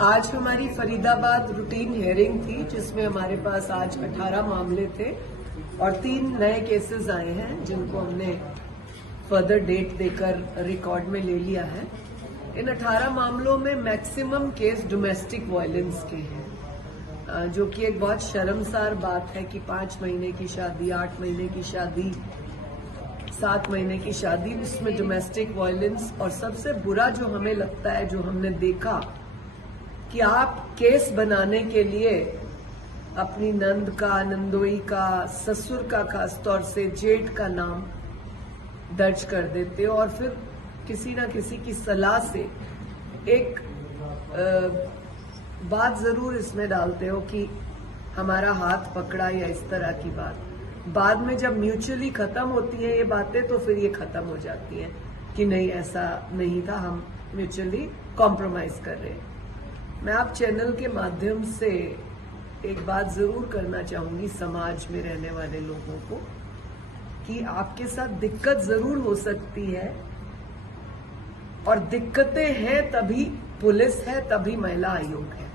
आज हमारी Faridabad routine hearing थी जिसमें हमारे पास आज 18 मामले थे और 3 नए केसेस आए हैं जिनको हमने फर्दर डेट देकर रिकॉर्ड में ले लिया है। इन 18 मामलों में मैक्सिमम केस डोमेस्टिक वायलेंस के हैं, जो कि एक बहुत शर्मसार बात है कि 5 महीने की शादी, 8 महीने की शादी, 7 महीने की शादी, उसमें डोमेस्टिक वायलेंस। और सबसे बुरा जो हमें लगता है, जो हमने देखा कि आप केस बनाने के लिए अपनी नंद का, नंदोई का, ससुर का, खासतौर से जेठ का नाम दर्ज कर देते हो और फिर किसी ना किसी की सलाह से एक बात जरूर इसमें डालते हो कि हमारा हाथ पकड़ा या इस तरह की बात। बाद में जब म्यूचुअली खत्म होती है ये बातें तो फिर ये खत्म हो जाती है कि नहीं, ऐसा नहीं था, हम म्यूचुअली कॉम्प्रोमाइज कर रहे हैं। मैं आप चैनल के माध्यम से एक बात जरूर करना चाहूंगी समाज में रहने वाले लोगों को कि आपके साथ दिक्कत जरूर हो सकती है और दिक्कतें हैं तभी पुलिस है, तभी महिला आयोग है,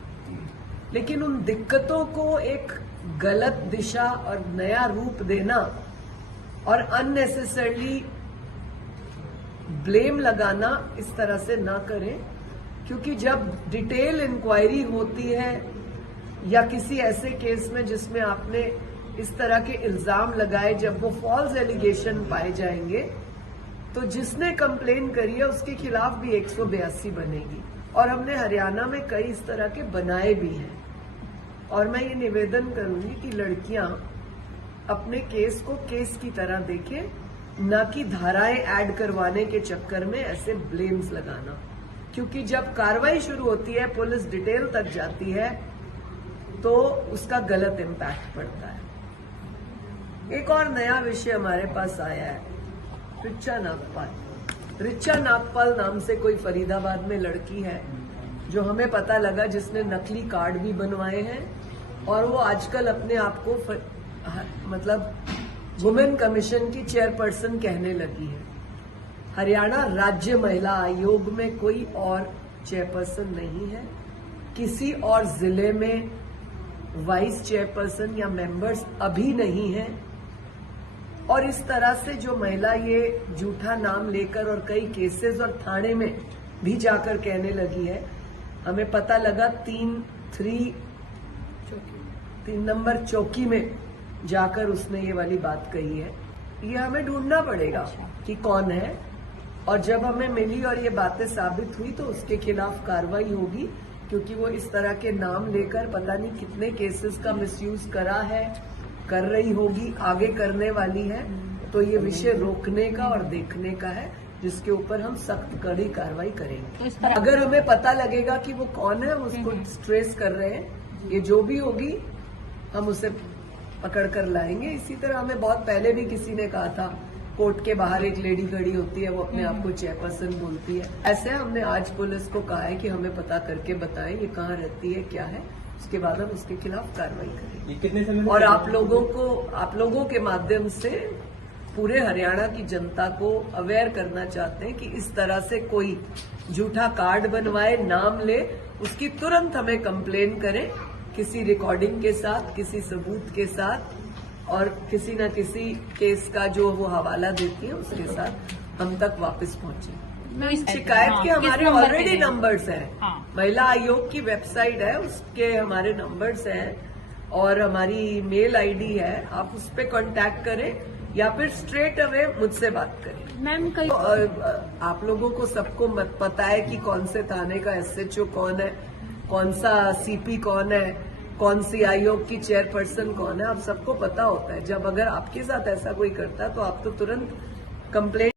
लेकिन उन दिक्कतों को एक गलत दिशा और नया रूप देना और अननेसेसरली ब्लेम लगाना इस तरह से ना करें, क्योंकि जब डिटेल इंक्वायरी होती है या किसी ऐसे केस में जिसमें आपने इस तरह के इल्जाम लगाए, जब वो फॉल्स एलिगेशन पाए जाएंगे तो जिसने कंप्लेन करी है उसके खिलाफ भी 182 बनेगी। और हमने हरियाणा में कई इस तरह के बनाए भी हैं। और मैं ये निवेदन करूंगी कि लड़कियां अपने केस को केस की तरह देखें, न कि धाराएं ऐड करवाने के चक्कर में ऐसे ब्लेम्स लगाना, क्योंकि जब कार्रवाई शुरू होती है, पुलिस डिटेल तक जाती है तो उसका गलत इम्पैक्ट पड़ता है। एक और नया विषय हमारे पास आया है, रिचा नागपाल। रिचा नागपाल नाम से कोई फरीदाबाद में लड़की है जो हमें पता लगा जिसने नकली कार्ड भी बनवाए हैं और वो आजकल अपने आप को मतलब वुमेन कमीशन की चेयरपर्सन कहने लगी है। हरियाणा राज्य महिला आयोग में कोई और चेयरपर्सन नहीं है, किसी और जिले में वाइस चेयरपर्सन या मेंबर्स अभी नहीं है। और इस तरह से जो महिला ये झूठा नाम लेकर और कई केसेस और थाने में भी जाकर कहने लगी है, हमें पता लगा 3 नंबर चौकी में जाकर उसने ये वाली बात कही है। ये हमें ढूंढना पड़ेगा कि कौन है, और जब हमें मिली और ये बातें साबित हुई तो उसके खिलाफ कार्रवाई होगी, क्योंकि वो इस तरह के नाम लेकर पता नहीं कितने केसेस का मिसयूज करा है, कर रही होगी, आगे करने वाली है। तो ये विषय रोकने का और देखने का है, जिसके ऊपर हम सख्त कड़ी कार्रवाई करेंगे। तो अगर हमें पता लगेगा कि वो कौन है, उसको ट्रेस कर रहे हैं, ये जो भी होगी हम उसे पकड़ कर लाएंगे। इसी तरह हमें बहुत पहले भी किसी ने कहा था, कोर्ट के बाहर एक लेडी खड़ी होती है, वो अपने आप को चेयरपर्सन बोलती है। ऐसे हमने आज पुलिस को कहा है कि हमें पता करके बताएं ये कहाँ रहती है, क्या है, उसके बाद हम उसके खिलाफ कार्रवाई करेंगे। कितने समय और आप लोगों के माध्यम से पूरे हरियाणा की जनता को अवेयर करना चाहते हैं कि इस तरह से कोई झूठा कार्ड बनवाए, नाम ले, उसकी तुरंत हमें कंप्लेन करें, किसी रिकॉर्डिंग के साथ, किसी सबूत के साथ, और किसी न किसी केस का जो वो हवाला देती है उसके साथ हम तक वापस पहुंचे। शिकायत के हमारे ऑलरेडी नंबर्स हैं। महिला आयोग की वेबसाइट है, उसके हमारे नंबर्स हैं और हमारी मेल आईडी है। आप उस पर कांटेक्ट करें या फिर स्ट्रेट अवे मुझसे बात करें। मैम कई आप लोगों को सबको पता है कि कौन से थाने का एसएचओ कौन है, कौन सा सीपी कौन है, कौन सी आयोग की चेयरपर्सन कौन है, आप सबको पता होता है। जब अगर आपके साथ ऐसा कोई करता है तो आप तो तुरंत कंप्लेंट